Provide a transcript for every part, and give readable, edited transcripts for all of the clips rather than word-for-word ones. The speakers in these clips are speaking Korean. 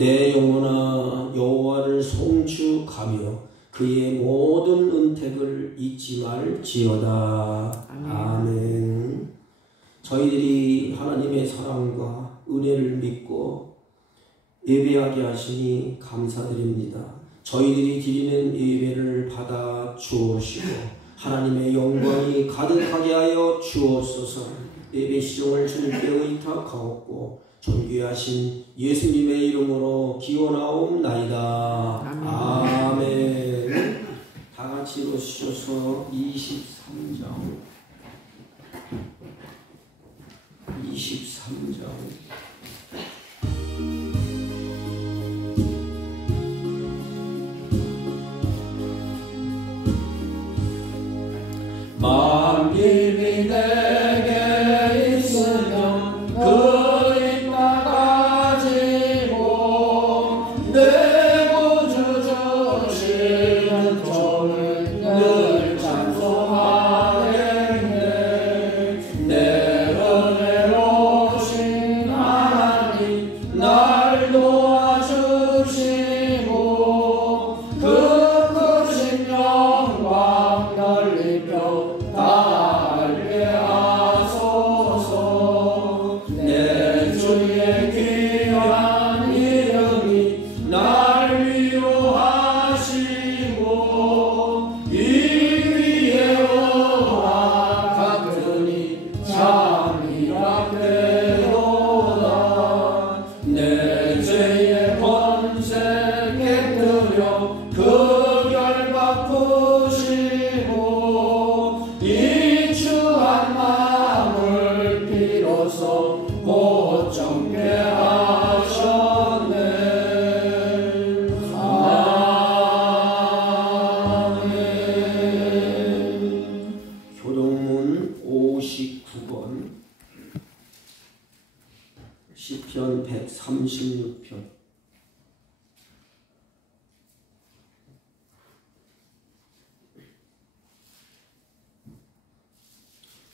내 영혼아 여호와를 송축하며 그의 모든 은택을 잊지 말지어다. 아멘. 저희들이 하나님의 사랑과 은혜를 믿고 예배하게 하시니 감사드립니다. 저희들이 드리는 예배를 받아 주옵시고 하나님의 영광이 가득하게 하여 주옵소서. 예배 시종을 주님께 의탁하옵고 존귀하신 예수님의 이름으로 기원하옵나이다. 아멘. 다 같이 일어서셔서 23장 만민이 내게 있으면 그 입 막아지고 내 구주 주시는 종을 늘 찬송하겠네. 내 은혜로우신 하나님 날 도와주시고 그 크신 영광 넓히며 달게 하소서. 내 주의 귀한 이름이 날 위로하시고 이 위에 허락하더니 잠이라 되도다. 내 죄의 번세 깨뜨려 그 결박 푸시고 이 추한 마음을 비로소 곧 정케 하셨네. 아멘. 교동문 59권 시편 136편.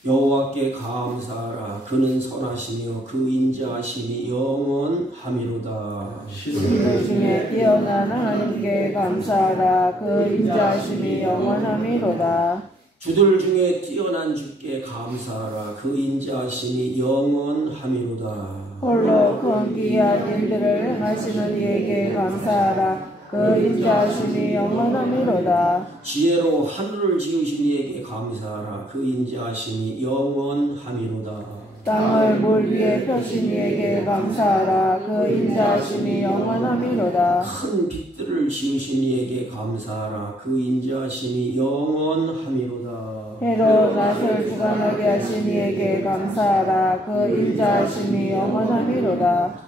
여호와께 감사하라. 그는 선하시며 그 인자하심이 영원하미로다. 신들 중에 뛰어난 하나님께 감사하라. 그 인자하심이 영원하미로다. 주들 중에 뛰어난 주께 감사하라. 그 인자하심이 영원하미로다. 홀로 큰 귀한 일들을 행하시는 이에게 감사하라. 그 인자하심이 영원하미로다. 지혜로 하늘을 지으신 이에게 감사하라. 그 인자하심이 영원하미로다. 땅을 물 위에 펴신 이에게 감사하라. 그 인자하심이 영원하미로다. 큰 빛들을 지으신 이에게 감사하라. 그 인자하심이 영원하미로다. 해로 낮을 주관하게 하신 이에게 감사하라. 그 인자하심이 영원하미로다.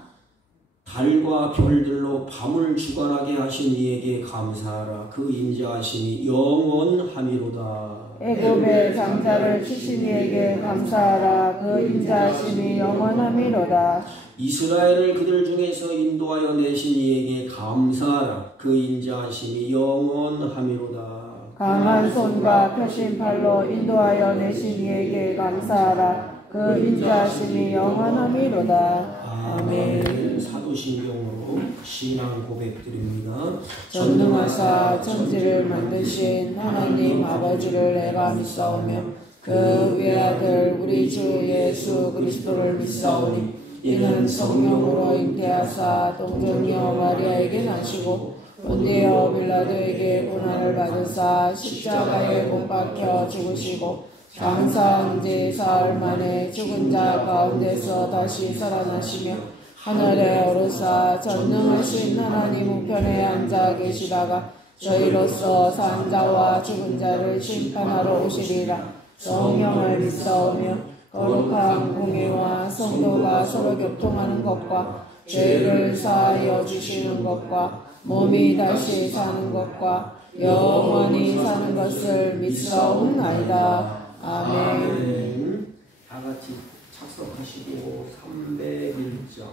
달과 별들로 밤을 주관하게 하신 이에게 감사하라. 그 인자하심이 영원하미로다. 애굽의 장자를 치신 이에게 감사하라. 그 인자하심이 영원하미로다. 이스라엘을 그들 중에서 인도하여 내신 이에게 감사하라. 그 인자하심이 영원하미로다. 강한 손과 펴신 팔로 인도하여 내신 이에게 감사하라. 그 인자하심이 영원하미로다. 아멘. 사도신경으로 신앙 고백드립니다. 전능하사 천지를 만드신 하나님 아버지를 내가 믿사오며 그 외아들 우리 주 예수 그리스도를 믿사오니 이는 성령으로 잉태하사 동정녀 마리아에게 나시고 본디오 빌라도에게 고난을 받으사 십자가에 못 박혀 죽으시고 장사한 지 사흘 만에 죽은 자 가운데서 다시 살아나시며 하늘에 오르사 전능하신 하나님 우편에 앉아 계시다가 저희로서 산 자와 죽은 자를 심판하러 오시리라. 성령을 믿사오며 거룩한 공예와 성도가 서로 교통하는 것과 죄를 사하여 주시는 것과 몸이 다시 사는 것과 영원히 사는 것을 믿사옵나이다. 아멘. 다 같이 착석하시고 301장.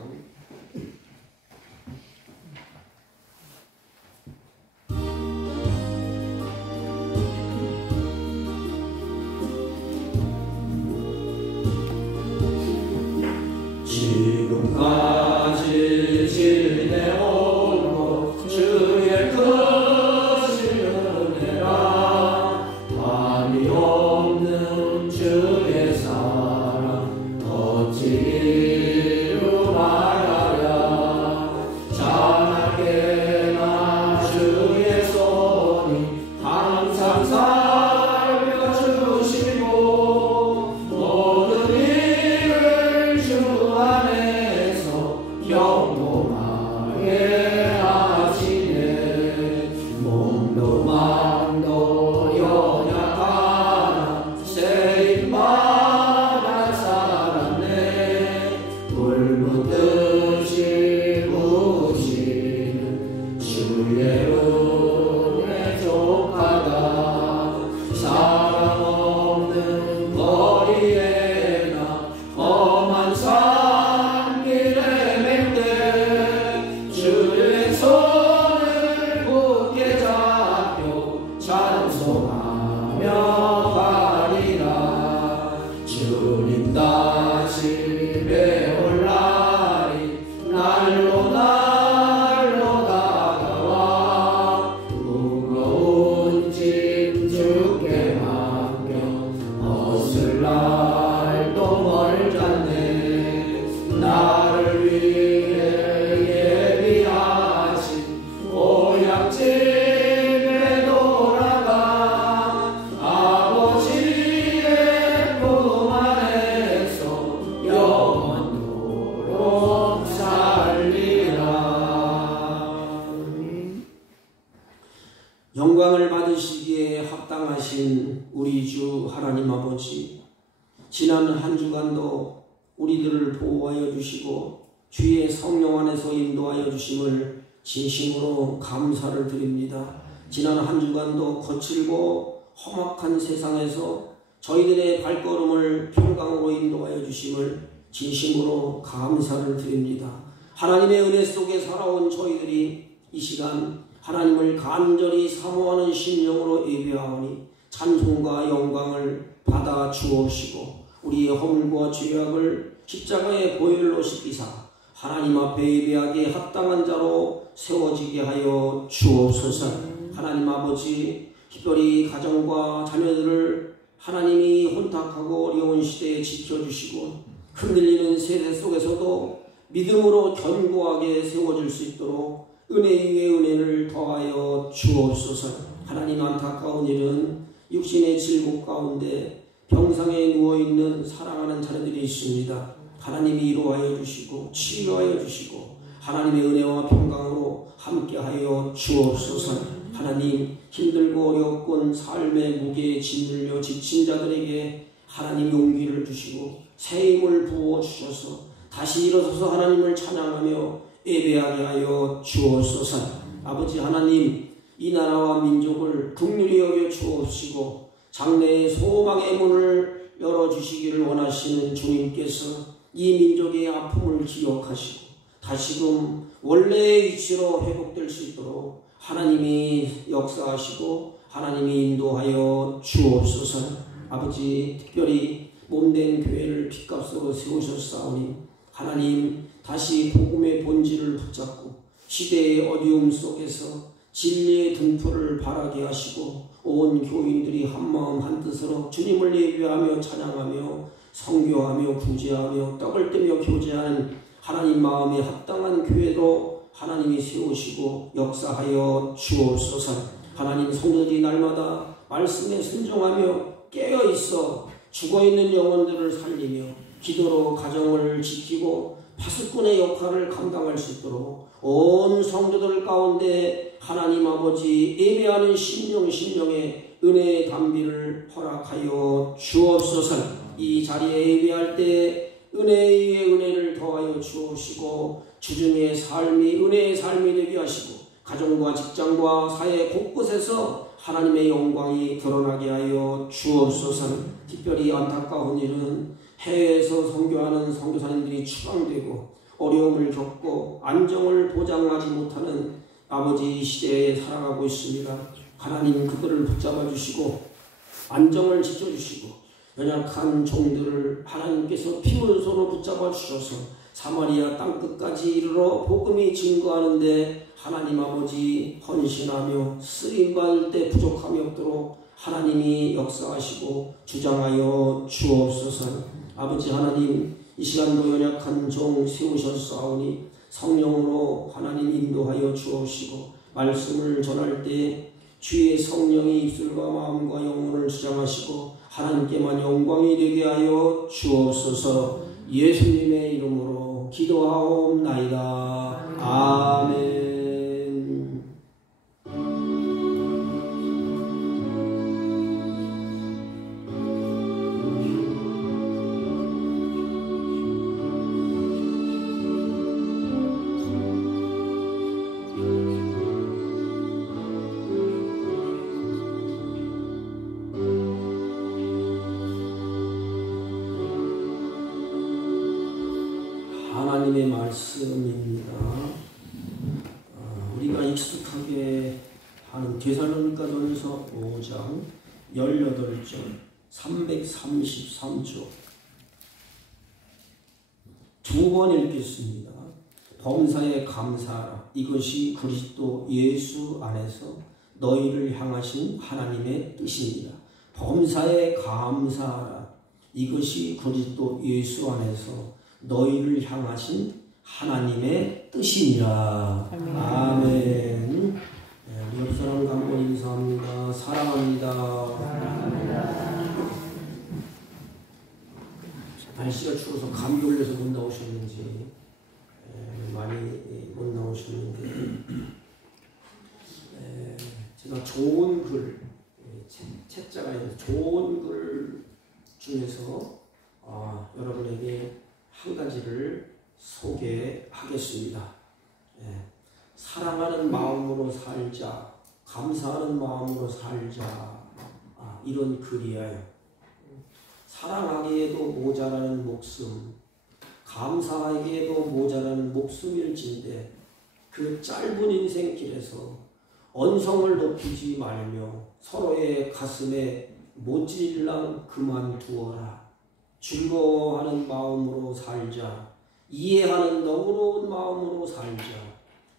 지금까지 지내온 영광을 받으시기에 합당하신 우리 주 하나님 아버지, 지난 한 주간도 우리들을 보호하여 주시고 주의 성령 안에서 인도하여 주심을 진심으로 감사를 드립니다. 지난 한 주간도 거칠고 험악한 세상에서 저희들의 발걸음을 평강으로 인도하여 주심을 진심으로 감사를 드립니다. 하나님의 은혜 속에 살아온 저희들이 이 시간 하나님을 간절히 사모하는 심령으로 예배하오니 찬송과 영광을 받아 주옵시고 우리의 허물과 죄악을 십자가의 보혈로 씻기사 하나님 앞에 예배하기에 합당한 자로 세워지게 하여 주옵소서. 하나님 아버지, 특별히 가정과 자녀들을 하나님이 혼탁하고 어려운 시대에 지켜주시고 흔들리는 세대 속에서도 믿음으로 견고하게 세워질 수 있도록 은혜 위에 은혜를 더하여 주옵소서. 하나님, 안타까운 일은 육신의 질곡 가운데 병상에 누워있는 사랑하는 자녀들이 있습니다. 하나님이 위로하여 주시고 치유하여 주시고 하나님의 은혜와 평강으로 함께하여 주옵소서. 하나님, 힘들고 어렵군 삶의 무게에 짓눌려 지친 자들에게 하나님 용기를 주시고 새 힘을 부어주셔서 다시 일어서서 하나님을 찬양하며 예배하게 하여 주옵소서. 아버지 하나님, 이 나라와 민족을 긍휼히 여겨 주옵시고 장래의 소망의 문을 열어주시기를 원하시는 주님께서 이 민족의 아픔을 기억하시고 다시금 원래의 위치로 회복될 수 있도록 하나님이 역사하시고 하나님이 인도하여 주옵소서. 아버지, 특별히 몸된 교회를 핏값으로 세우셨사오니 하나님, 다시 복음의 본질을 붙잡고 시대의 어려움 속에서 진리의 등불을 발하게 하시고 온 교인들이 한마음 한뜻으로 주님을 예배하며 찬양하며 선교하며 구제하며 떡을 떼며 교제하는 하나님 마음에 합당한 교회로 하나님이 세우시고 역사하여 주옵소서. 하나님, 성도들이 날마다 말씀에 순종하며 깨어있어 죽어있는 영혼들을 살리며 기도로 가정을 지키고 파수꾼의 역할을 감당할 수 있도록 온 성도들 가운데 하나님 아버지 예배하는 심령의 은혜의 담비를 허락하여 주옵소서. 이 자리에 예배할 때 은혜의 은혜를 더하여 주옵시고 주중의 삶이 은혜의 삶이 되게 하시고 가정과 직장과 사회 곳곳에서 하나님의 영광이 드러나게 하여 주옵소서. 특별히 안타까운 일은 해외에서 선교하는 선교사님들이 추방되고 어려움을 겪고 안정을 보장하지 못하는 아버지 시대에 살아가고 있습니다. 하나님, 그들을 붙잡아 주시고 안정을 지켜주시고 연약한 종들을 하나님께서 피문서로 붙잡아 주셔서 사마리아 땅끝까지 이르러 복음이 증거하는데 하나님 아버지 헌신하며 쓰임받을 때 부족함이 없도록 하나님이 역사하시고 주장하여 주옵소서. 아버지 하나님, 이 시간도 연약한 종 세우셨사오니 성령으로 하나님 인도하여 주옵시고 말씀을 전할 때 주의 성령이 입술과 마음과 영혼을 주장하시고 하나님께만 영광이 되게 하여 주옵소서. 예수님의 이름으로 기도하옵나이다. 아멘. 하나님의 말씀입니다. 우리가 익숙하게 하는 데살로니가전서 5장 18절 333조 두 번 읽겠습니다. 범사에 감사하라. 이것이 그리스도 예수 안에서 너희를 향하신 하나님의 뜻입니다. 범사에 감사하라. 이것이 그리스도 예수 안에서 너희를 향하신 하나님의 뜻이니라. 아멘. 우리 옆 사람 간번 인사합니다. 사랑합니다. 날씨가 추워서 감기 걸려서 못 나오셨는지 많이 못 나오셨는데 제가 좋은 글, 책자가 있는 좋은 글 중에서 여러분에게 한 가지를 소개하겠습니다. 사랑하는 마음으로 살자, 감사하는 마음으로 살자, 이런 글이에요. 사랑하기에도 모자라는 목숨, 감사하기에도 모자라는 목숨일진데 그 짧은 인생길에서 언성을 높이지 말며 서로의 가슴에 못질랑 그만두어라. 즐거워하는 마음으로 살자. 이해하는 너그러운 마음으로 살자.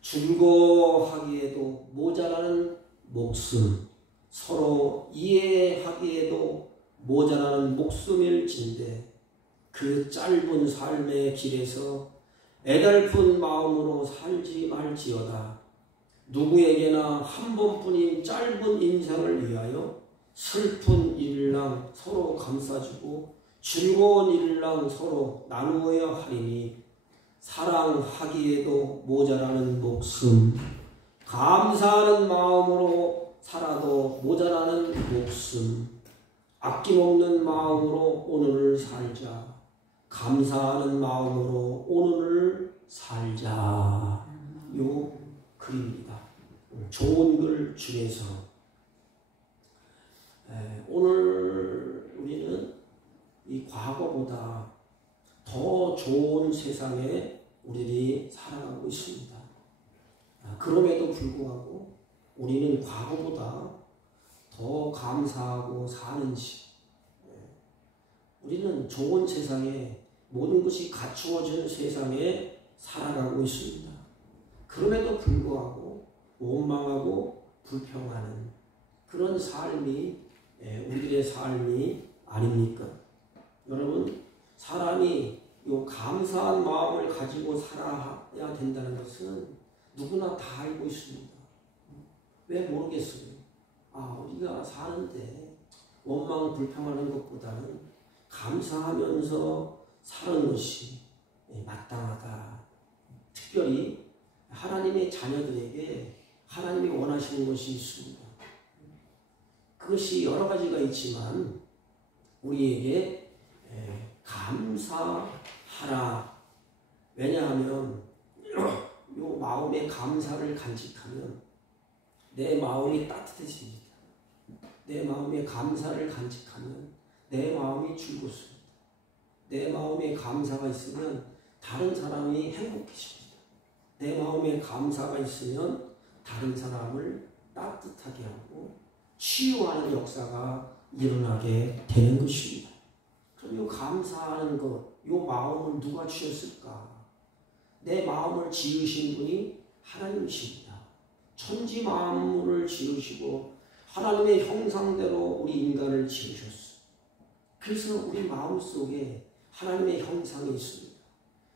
즐거워하기에도 모자라는 목숨, 서로 이해하기에도 모자라는 목숨일진데 그 짧은 삶의 길에서 애달픈 마음으로 살지 말지어다. 누구에게나 한 번뿐인 짧은 인생을 위하여 슬픈 일랑 서로 감싸주고 즐거운 일랑 서로 나누어야 하리니 사랑하기에도 모자라는 목숨, 감사하는 마음으로 살아도 모자라는 목숨, 아낌없는 마음으로 오늘을 살자. 감사하는 마음으로 오늘을 살자. 요 글입니다. 좋은 글 중에서 오늘 우리는 이 과거보다 더 좋은 세상에 우리들이 살아가고 있습니다. 그럼에도 불구하고 우리는 과거보다 더 감사하고 사는지, 우리는 좋은 세상에 모든 것이 갖추어진 세상에 살아가고 있습니다. 그럼에도 불구하고 원망하고 불평하는 그런 삶이 우리들의 삶이 아닙니까? 여러분, 사람이 요 감사한 마음을 가지고 살아야 된다는 것은 누구나 다 알고 있습니다. 왜 모르겠어요? 우리가 사는데 원망 불평하는 것보다는 감사하면서 사는 것이 마땅하다. 특별히 하나님의 자녀들에게 하나님이 원하시는 것이 있습니다. 그것이 여러 가지가 있지만 우리에게 감사하라. 왜냐하면 요 마음의 감사를 간직하면 내 마음이 따뜻해집니다. 내 마음의 감사를 간직하면 내 마음이 즐겁습니다. 내 마음에 감사가 있으면 다른 사람이 행복해집니다. 내 마음에 감사가 있으면 다른 사람을 따뜻하게 하고 치유하는 역사가 일어나게 되는 것입니다. 그럼 이 감사하는 것, 이 마음을 누가 주셨을까? 내 마음을 지으신 분이 하나님이십니다. 천지 만물을 지으시고 하나님의 형상대로 우리 인간을 지으셨어요. 그래서 우리 마음속에 하나님의 형상이 있습니다.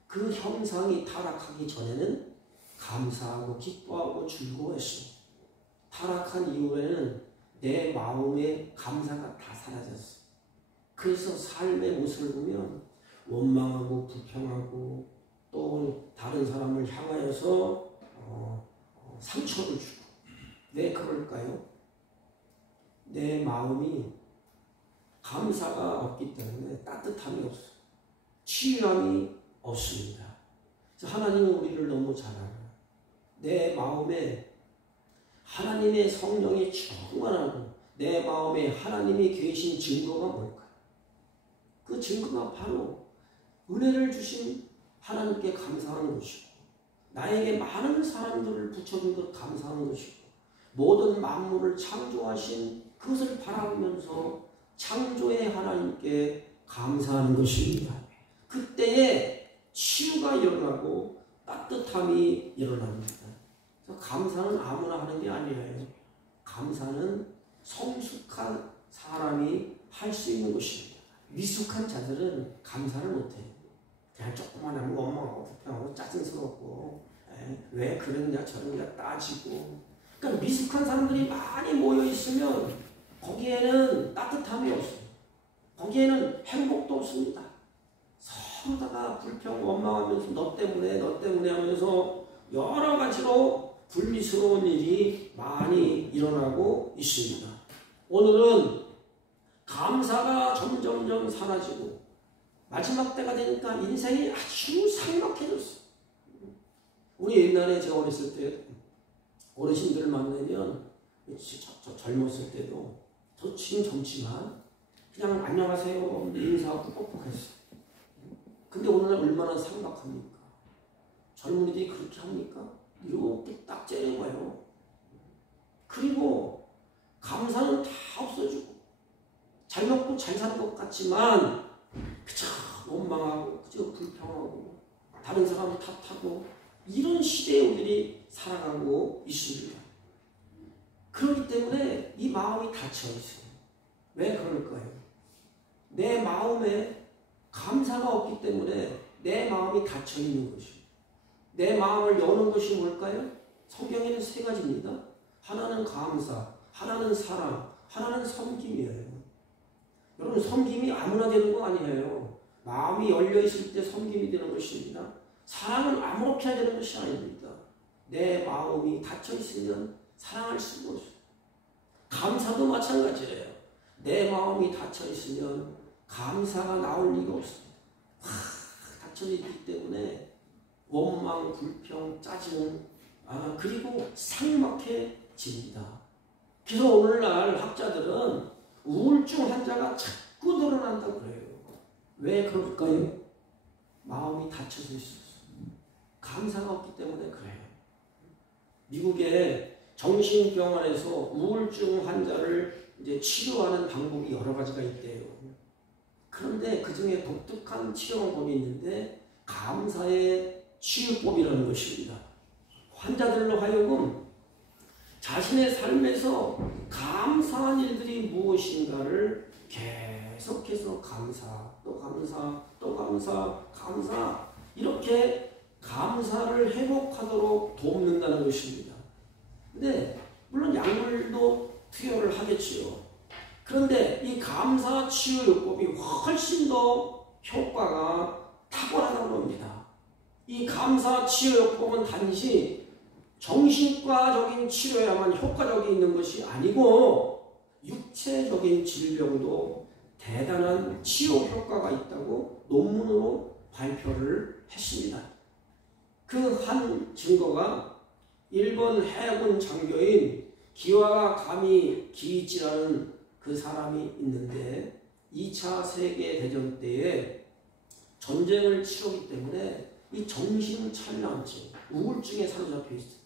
그 형상이 타락하기 전에는 감사하고 기뻐하고 즐거워했습니다. 타락한 이후에는 내 마음의 감사가 다 사라졌어요. 그래서 삶의 모습을 보면 원망하고 불평하고 또 다른 사람을 향하여서 상처를 주고. 왜 그럴까요? 내 마음이 감사가 없기 때문에 따뜻함이 없어요. 치유함이 없습니다. 그래서 하나님은 우리를 너무 잘 알아요. 내 마음에 하나님의 성령이 충만하고 내 마음에 하나님이 계신 증거가 뭘까요? 그 증거가 바로 은혜를 주신 하나님께 감사하는 것이고 나에게 많은 사람들을 붙여준 것 감사하는 것이고 모든 만물을 창조하신 그것을 바라보면서 창조의 하나님께 감사하는 것입니다. 그때에 치유가 일어나고 따뜻함이 일어납니다. 그래서 감사는 아무나 하는 게 아니에요. 감사는 성숙한 사람이 할 수 있는 것입니다. 미숙한 자들은 감사를 못해요. 그냥 조금만 하면 원망하고 불평하고 짜증스럽고 왜 그랬냐 저랬냐 따지고. 그러니까 미숙한 사람들이 많이 모여 있으면 거기에는 따뜻함이 없어요. 거기에는 행복도 없습니다. 서로다가 불평 원망하면서 너 때문에 하면서 여러 가지로 불미스러운 일이 많이 일어나고 있습니다. 오늘은 감사가 점점점 사라지고 마지막 때가 되니까 인생이 아주 삭막해졌어. 우리 옛날에 제가 어렸을 때 어르신들을 만나면 저 젊었을 때도 저 지금 젊지만 그냥 안녕하세요 인사하고 뻑뻑했어. 근데 오늘날 얼마나 삭막합니까? 젊은이들이 그렇게 합니까? 이렇게 딱 째려봐요. 그리고 감사는 다 없어지고 잘 먹고 잘 사는 것 같지만 그저 원망하고 그저 불평하고 다른 사람 탓하고 이런 시대에 우리들이 살아가고 있습니다. 그렇기 때문에 이 마음이 닫혀있어요. 왜 그럴까요? 내 마음에 감사가 없기 때문에 내 마음이 닫혀있는 것이에요. 내 마음을 여는 것이 뭘까요? 성경에는 세 가지입니다. 하나는 감사, 하나는 사랑, 하나는 섬김이에요. 여러분, 섬김이 아무나 되는 거 아니에요. 마음이 열려있을 때 섬김이 되는 것입니다. 사랑은 아무렇게 해야 되는 것이 아닙니다. 내 마음이 닫혀있으면 사랑할 수가 없어요. 감사도 마찬가지예요. 내 마음이 닫혀있으면 감사가 나올 리가 없습니다. 닫혀있기 때문에 원망, 불평, 짜증, 그리고 삭막해집니다. 그래서 오늘날 학자들은 우울증 환자가 자꾸 늘어난다고 그래요. 왜 그럴까요? 마음이 닫혀져 있어서. 감사가 없기 때문에 그래요. 미국의 정신병원에서 우울증 환자를 이제 치료하는 방법이 여러 가지가 있대요. 그런데 그 중에 독특한 치료 방법이 있는데 감사의 치유법이라는 것입니다. 환자들로 하여금 자신의 삶에서 감사한 일들이 무엇인가를 계속해서 감사, 또 감사, 또 감사, 감사 이렇게 감사를 회복하도록 돕는다는 것입니다. 근데 물론 약물도 투여를 하겠지요. 그런데 이 감사 치유 요법이 훨씬 더 효과가 탁월하다고 합니다. 이 감사 치유 요법은 단지 정신과적인 치료에만 효과적이 있는 것이 아니고 육체적인 질병도 대단한 치유 효과가 있다고 논문으로 발표를 했습니다. 그 한 증거가 일본 해군 장교인 기와가미 기이치라는 그 사람이 있는데 2차 세계대전 때에 전쟁을 치르기 때문에 이 정신 차려앉지 우울증에 사로잡혀 있었대요.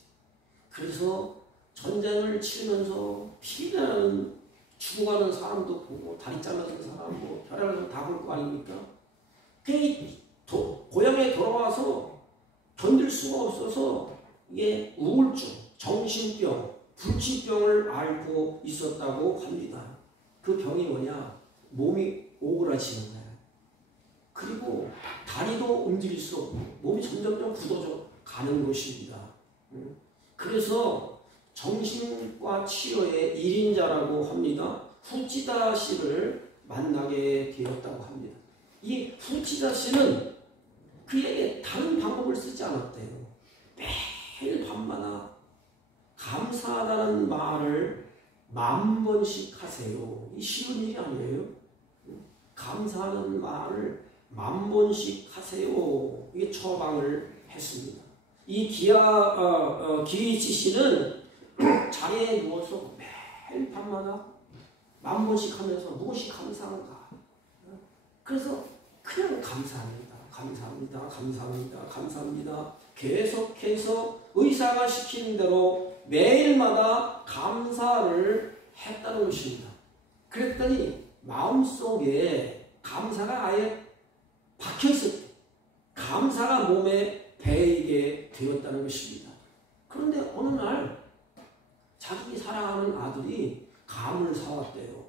그래서 전쟁을 치르면서 피나는 죽어가는 사람도 보고 다리 잘라진 사람도 혈액을 다 볼 거 아닙니까? 고향에 돌아와서 견딜 수가 없어서 이게 우울증, 정신병, 불치병을 앓고 있었다고 합니다. 그 병이 뭐냐? 몸이 오그라지는 거예요. 그리고 다리도 움직일 수 없고 몸이 점점점 굳어져 가는 것입니다. 그래서 정신과 치료의 1인자라고 합니다. 후치다 씨를 만나게 되었다고 합니다. 이 후치다 씨는 그에게 다른 방법을 쓰지 않았대요. 매일 밤마다 감사하다는 말을 10,000번씩 하세요. 이 쉬운 일이 아니에요. 감사하는 말을 10,000번씩 하세요. 이게 처방을 했습니다. 이 기이치 씨는 자리에 누워서 매일 밤마다 10,000번씩 하면서 무엇이 감사한가. 그래서 그냥 감사합니다. 감사합니다. 감사합니다. 감사합니다. 계속해서 의사가 시키는 대로 매일마다 감사를 했다는 것입니다. 그랬더니 마음속에 감사가 아예 박혀있을 때 감사가 몸에 배이게 되었다는 것입니다. 그런데 어느 날 자기 사랑하는 아들이 감을 사왔대요.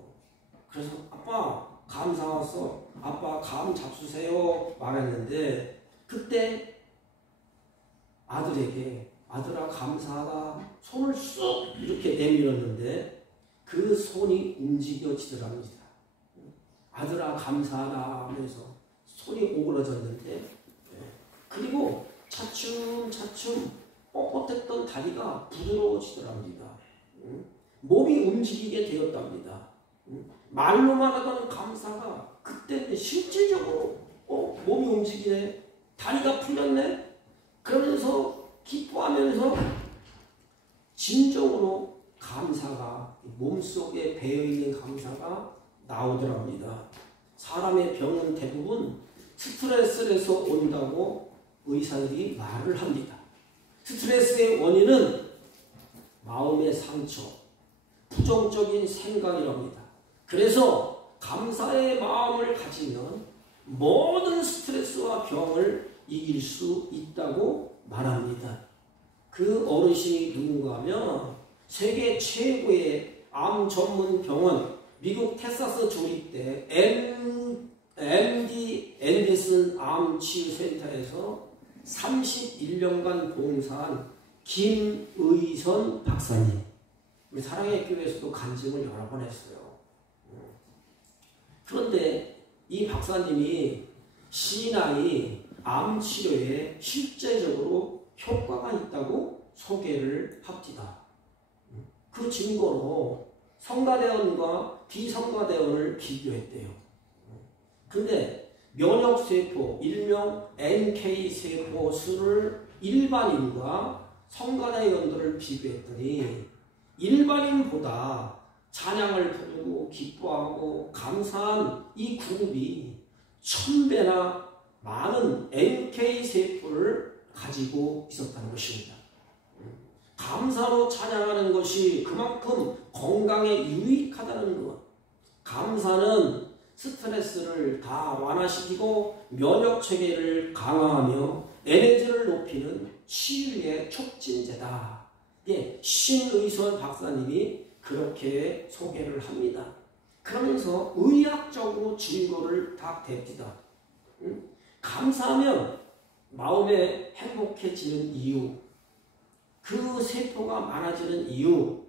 그래서 아빠 감 사왔어. 아빠 감 잡수세요 말했는데 그때 아들에게 아들아 감사하다 손을 쑥 이렇게 내밀었는데 그 손이 움직여지더랍니다. 아들아 감사하다 하면서 손이 오그라졌는데 그리고 차츰차츰 뻣뻣했던 다리가 부드러워지더랍니다. 몸이 움직이게 되었답니다. 말로만 하던 감사가 그때는 실질적으로 몸이 움직이네, 다리가 풀렸네, 그러면서 기뻐하면서 진정으로 감사가 몸속에 배어있는 감사가 나오더랍니다. 사람의 병은 대부분 스트레스에서 온다고 의사들이 말을 합니다. 스트레스의 원인은 마음의 상처, 부정적인 생각이랍니다. 그래서 감사의 마음을 가지면 모든 스트레스와 병을 이길 수 있다고 말합니다. 그 어르신이 누군가 하면 세계 최고의 암 전문 병원 미국 텍사스 조립대 MD 앤더슨 암치유센터에서 31년간 봉사한 김의선 박사님, 우리 사랑의 교회에서도 간증을 여러 번 했어요. 그런데 이 박사님이 신앙이 암 치료에 실제적으로 효과가 있다고 소개를 합니다. 그 증거로 성가대원과 비성가대원을 비교했대요. 근데 면역세포, 일명 NK세포 수를 일반인과 성가대원들을 비교했더니 일반인보다 찬양을 부르고 기뻐하고 감사한 이 그룹이 1000배나 많은 NK세포를 가지고 있었다는 것입니다. 감사로 찬양하는 것이 그만큼 건강에 유익하다는 것. 감사는 스트레스를 다 완화시키고 면역체계를 강화하며 에너지를 높이는 치유의 촉진제다. 예, 신의선 박사님이 그렇게 소개를 합니다. 그러면서 의학적으로 증거를 다 댑니다. 감사하면 마음에 행복해지는 이유, 그 세포가 많아지는 이유,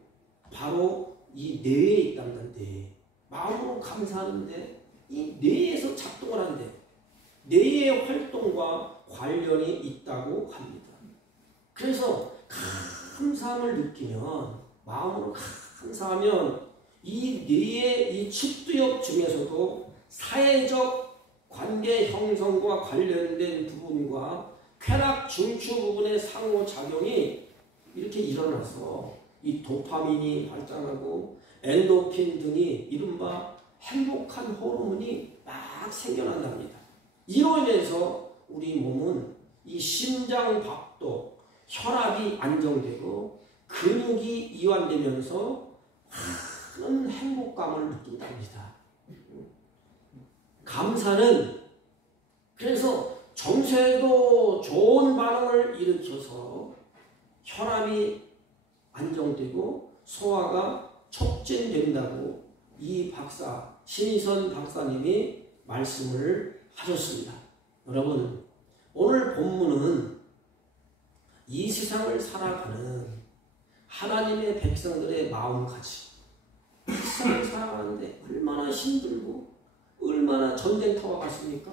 바로 이 뇌에 있다는데, 마음으로 감사하는데 이 뇌에서 작동을 하는데 뇌의 활동과 관련이 있다고 합니다. 그래서 감사함을 느끼면, 마음으로 감사하면 이 뇌의 이 측두엽 중에서도 사회적 관계 형성과 관련된 부분과 쾌락 중추 부분의 상호작용이 이렇게 일어나서 이 도파민이 발달하고 엔도핀 등이 이른바 행복한 호르몬이 막 생겨난답니다. 이로 인해서 우리 몸은 이 심장박도, 혈압이 안정되고 근육이 이완되면서 큰 행복감을 느낀답니다. 감사는 그래서 정서에도 좋은 반응을 일으켜서 혈압이 안정되고 소화가 촉진된다고 이 박사, 신의선 박사님이 말씀을 하셨습니다. 여러분, 오늘 본문은 이 세상을 살아가는 하나님의 백성들의 마음가짐, 이 세상을 살아가는데 얼마나 힘들고 얼마나 전쟁터와 같습니까?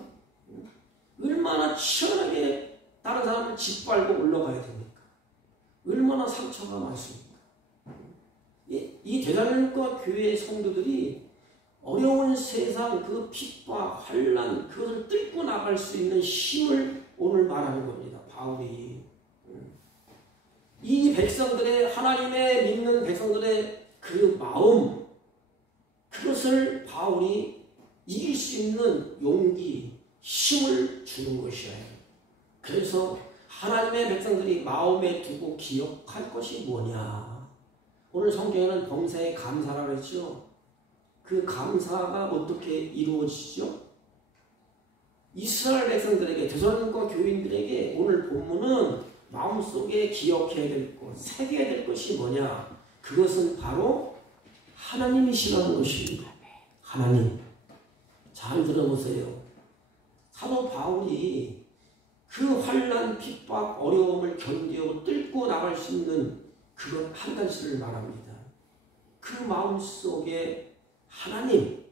얼마나 치열하게 다른 사람을 짓밟고 올라가야 됩니까? 얼마나 상처가 많습니까? 이 대사님과 교회의 성도들이 어려운 세상 그 핍박, 환난, 그것을 뚫고 나갈 수 있는 힘을 오늘 말하는 겁니다. 바울이. 이 백성들의, 하나님의 믿는 백성들의 그 마음, 그것을 바울이 이길 수 있는 용기, 힘을 주는 것이에요. 그래서 하나님의 백성들이 마음에 두고 기억할 것이 뭐냐. 오늘 성경에는 범사에 감사라고 했죠. 그 감사가 어떻게 이루어지죠? 이스라엘 백성들에게, 데살로니가 교인들에게 오늘 본문은 마음속에 기억해야 될 것, 새겨야 될 것이 뭐냐? 그것은 바로 하나님이시라는 것입니다. 하나님. 잘 들어보세요. 사도 바울이 그 환난, 핍박, 어려움을 견디고 뚫고 나갈 수 있는 그것 한 가지를 말합니다. 그 마음속에 하나님,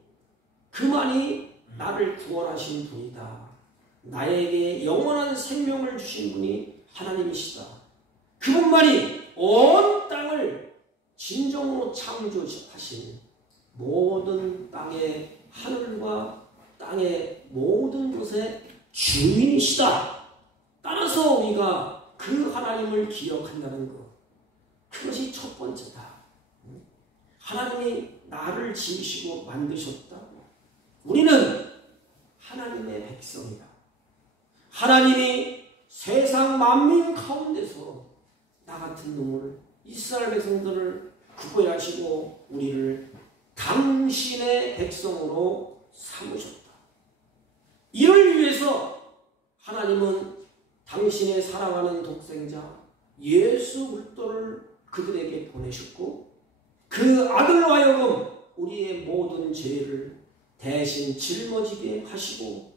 그만이 나를 구원하신 분이다. 나에게 영원한 생명을 주신 분이 하나님이시다. 그분만이 온 땅을 진정으로 창조하신 모든 땅의 하늘과 땅의 모든 것의 주인이시다. 따라서 우리가 그 하나님을 기억한다는 것, 그것이 첫 번째다. 하나님이 나를 지으시고 만드셨다. 우리는 하나님의 백성이다. 하나님이 세상 만민 가운데서 나 같은 놈을, 이스라엘 백성들을 구별하시고 우리를 당신의 백성으로 삼으셨다. 이를 위해서 하나님은 당신의 사랑하는 독생자 예수 그리스도를 그들에게 보내셨고, 그 아들로 하여금 우리의 모든 죄를 대신 짊어지게 하시고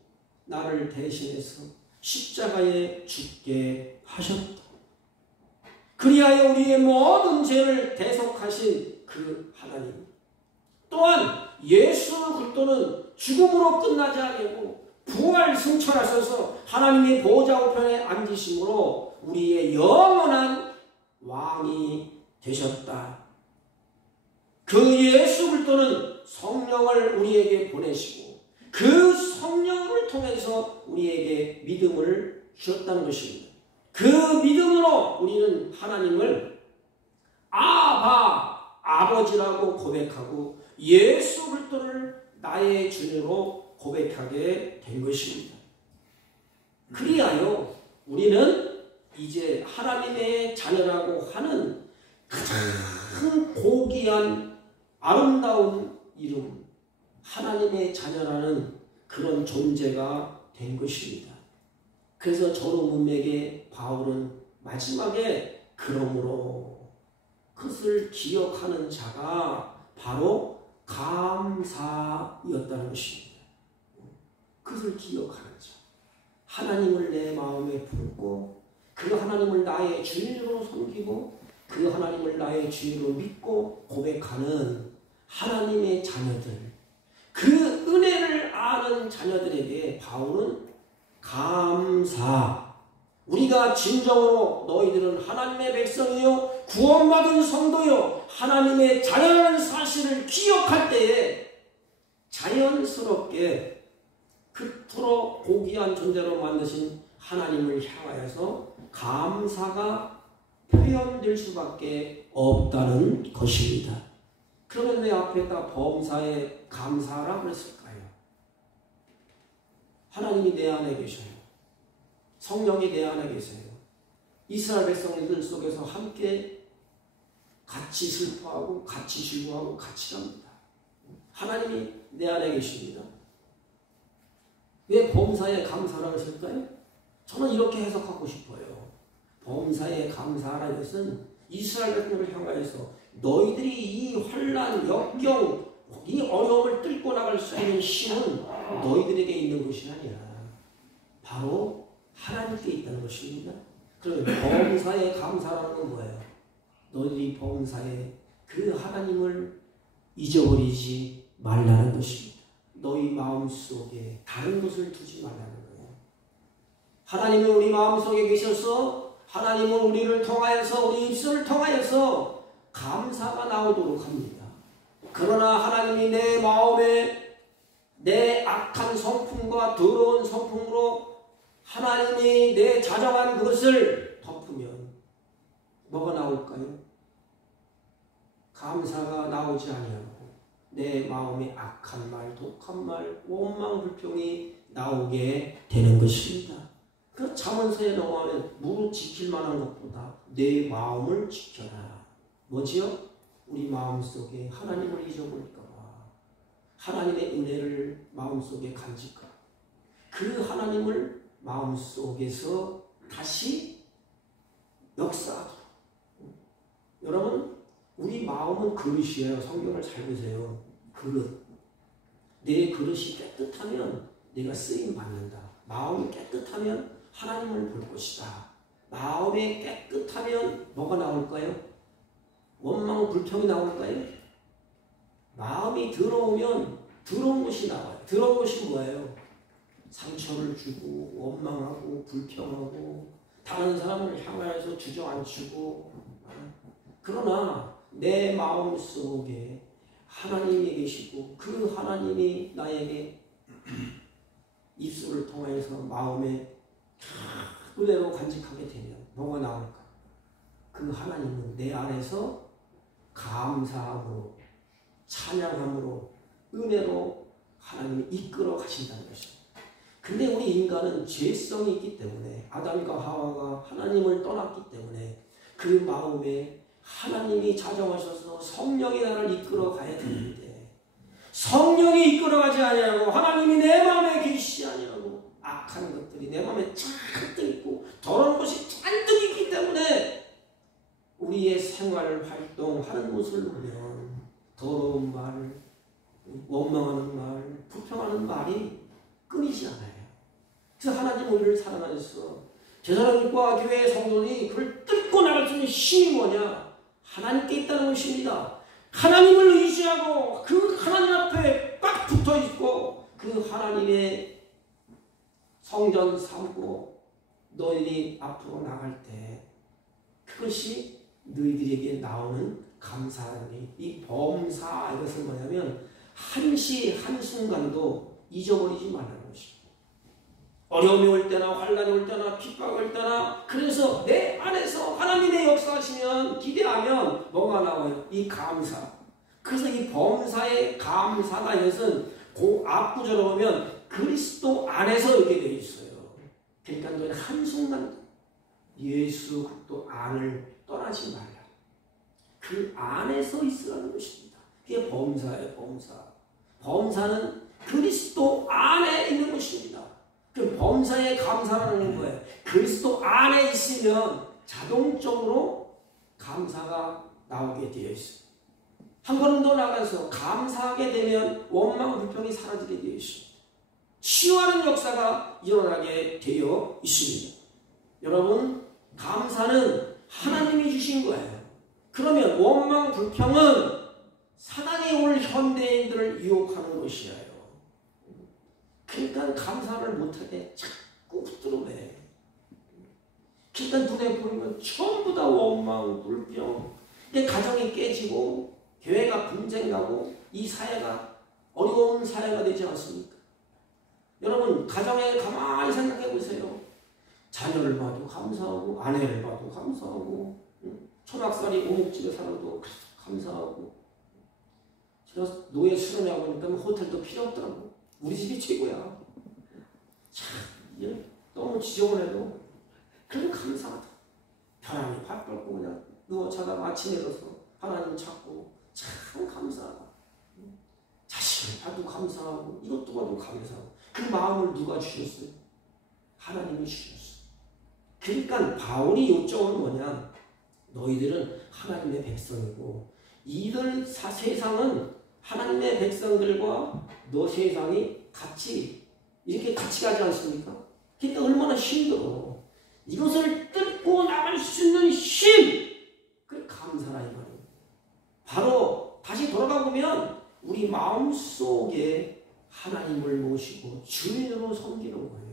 나를 대신해서 십자가에 죽게 하셨다. 그리하여 우리의 모든 죄를 대속하신 그 하나님, 또한 예수 그리스도는 죽음으로 끝나지 아니하고 부활 승천하셔서 하나님의 보좌 우편에 앉으심으로 우리의 영원한 왕이 되셨다. 그 예수 그리스도는 성령을 우리에게 보내시고 그 성령을 통해서 우리에게 믿음을 주셨다는 것입니다. 그 믿음으로 우리는 하나님을 아바, 아버지라고 고백하고 예수 그리스도를 나의 주님으로 고백하게 된 것입니다. 그리하여 우리는 이제 하나님의 자녀라고 하는 가장 고귀한 아름다운 이름, 하나님의 자녀라는 그런 존재가 된 것입니다. 그래서 전후 문맥에 바울은 마지막에 그러므로 그것을 기억하는 자가 바로 감사였다는 것입니다. 그것을 기억하는 자, 하나님을 내 마음에 품고 그 하나님을 나의 주인으로 섬기고 그 하나님을 나의 주인으로 믿고 고백하는 하나님의 자녀들, 그 은혜를 아는 자녀들에게 바울은 감사, 우리가 진정으로 너희들은 하나님의 백성이요 구원받은 성도요 하나님의 자녀라는 사실을 기억할 때에 자연스럽게 그토록 고귀한 존재로 만드신 하나님을 향하여서 감사가 표현될 수밖에 없다는 것입니다. 그러면 왜 앞에다 범사에 감사라 그랬을까요? 하나님이 내 안에 계셔요. 성령이 내 안에 계세요. 이스라엘 백성들 속에서 함께 같이 슬퍼하고 같이 즐거워하고 같이 갑니다. 하나님이 내 안에 계십니다. 왜 범사에 감사라고 했을까요? 저는 이렇게 해석하고 싶어요. 범사에 감사라는 것은 이스라엘 백성을 향하여서 너희들이 이 환난, 역경, 이 어려움을 뚫고 나갈 수 있는 힘은 너희들에게 있는 것이 아니라 바로 하나님께 있다는 것입니다. 그러면 범사에 감사라는 건 뭐예요? 너희들이 범사에 그 하나님을 잊어버리지 말라는 것입니다. 너희 마음속에 다른 것을 두지 말라는 거예요. 하나님은 우리 마음속에 계셔서 하나님은 우리를 통하여서 우리 입술을 통하여서 감사가 나오도록 합니다. 그러나 하나님이 내 마음에 내 악한 성품과 더러운 성품으로 하나님이 내 자정한 그것을 덮으면 뭐가 나올까요? 감사가 나오지 아니하고 내 마음에 악한 말, 독한 말, 원망, 불평이 나오게 되는 것입니다. 그 잠언서에 넘어가면 무릇 지킬 만한 것보다 내 마음을 지켜라. 뭐지요? 우리 마음속에 하나님을 잊어버릴까 봐, 하나님의 은혜를 마음속에 간직하고 그 하나님을 마음속에서 다시 역사하도록. 여러분, 우리 마음은 그릇이에요. 성경을 잘 보세요. 그릇. 내 그릇이 깨끗하면 내가 쓰임받는다. 마음이 깨끗하면 하나님을 볼 것이다. 마음이 깨끗하면 뭐가 나올까요? 원망, 불평이 나올까요? 마음이 더러우면 더러운 것이 나와요. 더러운 것이 뭐예요? 상처를 주고 원망하고 불평하고 다른 사람을 향하여서 주저앉히고, 그러나 내 마음 속에 하나님이 계시고 그 하나님이 나에게 입술을 통해서 마음에 은혜로 간직하게 되면 뭐가 나올까? 그 하나님은 내 안에서 감사함으로, 찬양함으로, 은혜로 하나님이 이끌어 가신다는 것입니다. 근데 우리 인간은 죄성이 있기 때문에, 아담과 하와가 하나님을 떠났기 때문에 그 마음에 하나님이 자정하셔서 성령이 나를 이끌어 가야 되는데, 성령이 이끌어 가지 아니하고 하나님이 내 마음에 계시지 아니하고 악한 것들이 내 마음에 잔뜩 있고 더러운 것이 잔뜩 있기 때문에 우리의 생활 활동하는 모습을 보면 더러운 말, 원망하는 말, 불평하는 말이 끊이지 않아요. 그래서 하나님 우리를 사랑하셔서 제사장과 교회의 성도들이 그를 뚫고 나갈 수 있는 힘이 뭐냐? 하나님께 있다는 것입니다. 하나님을 의지하고 그 하나님 앞에 딱 붙어 있고 그 하나님의 성전 삼고 너희들이 앞으로 나갈 때 그것이 너희들에게 나오는 감사하니, 이 범사, 이것은 뭐냐면 한시 한순간도 잊어버리지 말라는 것입니다. 어려움이 올 때나 환난이 올 때나 핍박이 올 때나, 그래서 내 안에서 하나님의 역사하시면 기대하면 뭐가 나와요? 이 감사. 그래서 이 범사의 감사가, 이것은 그 앞구절을 보면 그리스도 안에서 이렇게 되어 있어요. 그러니까 너희는 한순간 예수 그리스도 안을 떠나지 말라. 그 안에서 있으라는 것입니다. 그게 범사예요. 범사. 범사는 그리스도 안에 있는 것입니다. 그 범사에 감사라는 거예요. 그리스도 안에 있으면 자동적으로 감사가 나오게 되어 있어요. 한 걸음 더 나가서 감사하게 되면 원망, 불평이 사라지게 되어 있습니다. 치유하는 역사가 일어나게 되어 있습니다. 여러분, 감사는 하나님이 주신 거예요. 그러면 원망, 불평은 사단이 오늘 현대인들을 유혹하는 것이에요. 그러니까 감사를 못하게 자꾸 붙들어내. 그러니까 눈에 보이면 전부 다 원망, 불평. 가정이 깨지고 교회가 분쟁나고 이 사회가 어려운 사회가 되지 않습니까? 여러분, 가정에 가만히 생각해 보세요. 자녀를 봐도 감사하고, 아내를 봐도 감사하고, 초락살이 오목집에 살아도 감사하고. 제가 노예 수련회하고 보니까 호텔도 필요 없더라고. 우리 집이 최고야. 참, 너무 지저분해도 그래도 감사하다. 벼랑이 발 뻗고 그냥 누워 자다가 아침에 일어서 하나님 찾고 참 감사하다. 자식을 봐도 감사하고 이것도 봐도 감사하고. 그 마음을 누가 주셨어요? 하나님이 주셨어요. 그러니까 바울이 요점은 뭐냐? 너희들은 하나님의 백성이고 이들 세상은 하나님의 백성들과 너 세상이 같이 이렇게 같이 가지 않습니까? 그러니까 얼마나 힘들어. 이것을 뚫고 나갈 수 있는 힘! 그 감사라 이 말이에요. 바로 다시 돌아가 보면 우리 마음속에 하나님을 모시고 주인으로 섬기는 거예요.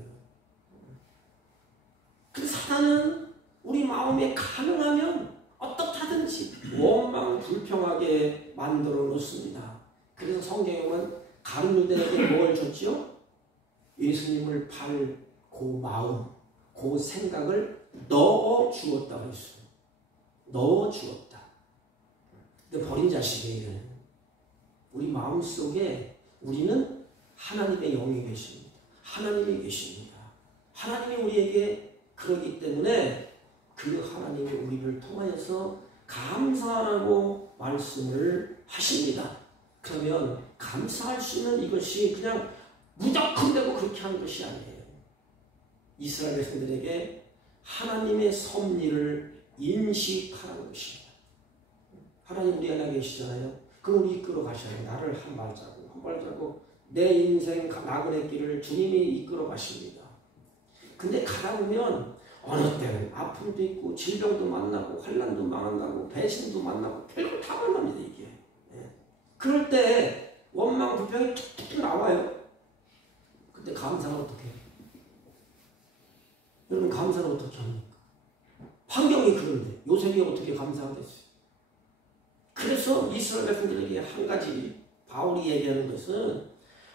그 사단은 우리 마음에 가능하면 어떻다든지 원망, 불평하게 만들어 놓습니다. 그래서 성경에는 가룟 유대인에게 뭘 줬죠? 예수님을 팔 그 마음, 그 생각을 넣어 주었다고 했어요. 넣어 주었다. 근데 버린 자식이에요. 우리 마음속에 우리는 하나님의 영이 계십니다. 하나님이 계십니다. 하나님이 우리에게 그러기 때문에 그 하나님이 우리를 통하여서 감사하라고 말씀을 하십니다. 그러면 감사할 수 있는 이것이 그냥 무조건 되고 그렇게 하는 것이 아니에요. 이스라엘 백성들에게 하나님의 섭리를 인식하라는 것입니다. 하나님 우리 안에 계시잖아요. 그럼 우리 이끌어 가셔야 돼요. 나를 한 발자국 내 인생 나그네 길을 주님이 이끌어 가십니다. 근데 가다 보면 어느 때는 아픔도 있고 질병도 만나고 환난도 만나고 배신도 만나고 별걸 다 만납니다. 이게. 그럴 때 원망, 불평이 툭툭 나와요. 근데 감사는 어떻게 해요? 여러분, 감사는 어떻게 합니까? 요셉이 어떻게 감사하겠어요? 그래서 이스라엘 백성들에게 한 가지 바울이 얘기하는 것은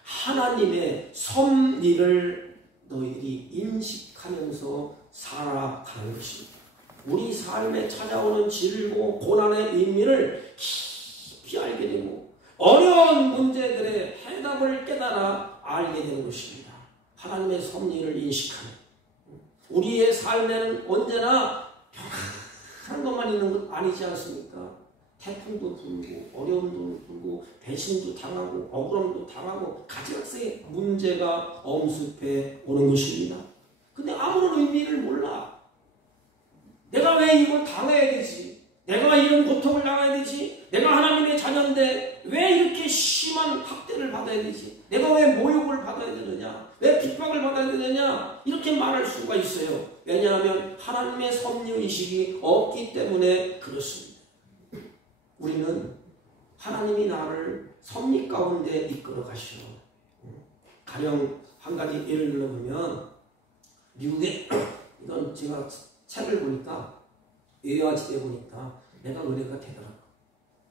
하나님의 섭리를 너희들이 인식하면서 살아가는 것입니다. 우리 삶에 찾아오는 질고 고난의 의미를 깊이 알게 되고 어려운 문제들의 해답을 깨달아 알게 되는 것입니다. 하나님의 섭리를 인식하는 우리의 삶에는 언제나 편안한 것만 있는 것 아니지 않습니까? 태풍도 불고 어려움도 불고 배신도 당하고 억울함도 당하고 가지각색의 문제가 엄습해 오는 것입니다. 근데 아무런 의미를 몰라. 내가 왜 이걸 당해야 되지? 내가 이런 고통을 당해야 되지? 내가 하나님의 자녀인데 왜 이렇게 심한 학대를 받아야 되지? 내가 왜 모욕을 받아야 되느냐? 왜 핍박을 받아야 되느냐? 이렇게 말할 수가 있어요. 왜냐하면 하나님의 섭리의식이 없기 때문에 그렇습니다. 우리는 하나님이 나를 섭리 가운데 이끌어 가시오. 가령 한 가지 예를 들어보면 미국에 이건 제가 책을 보니까 외화지대 보니까 내가 은혜가 되더라고.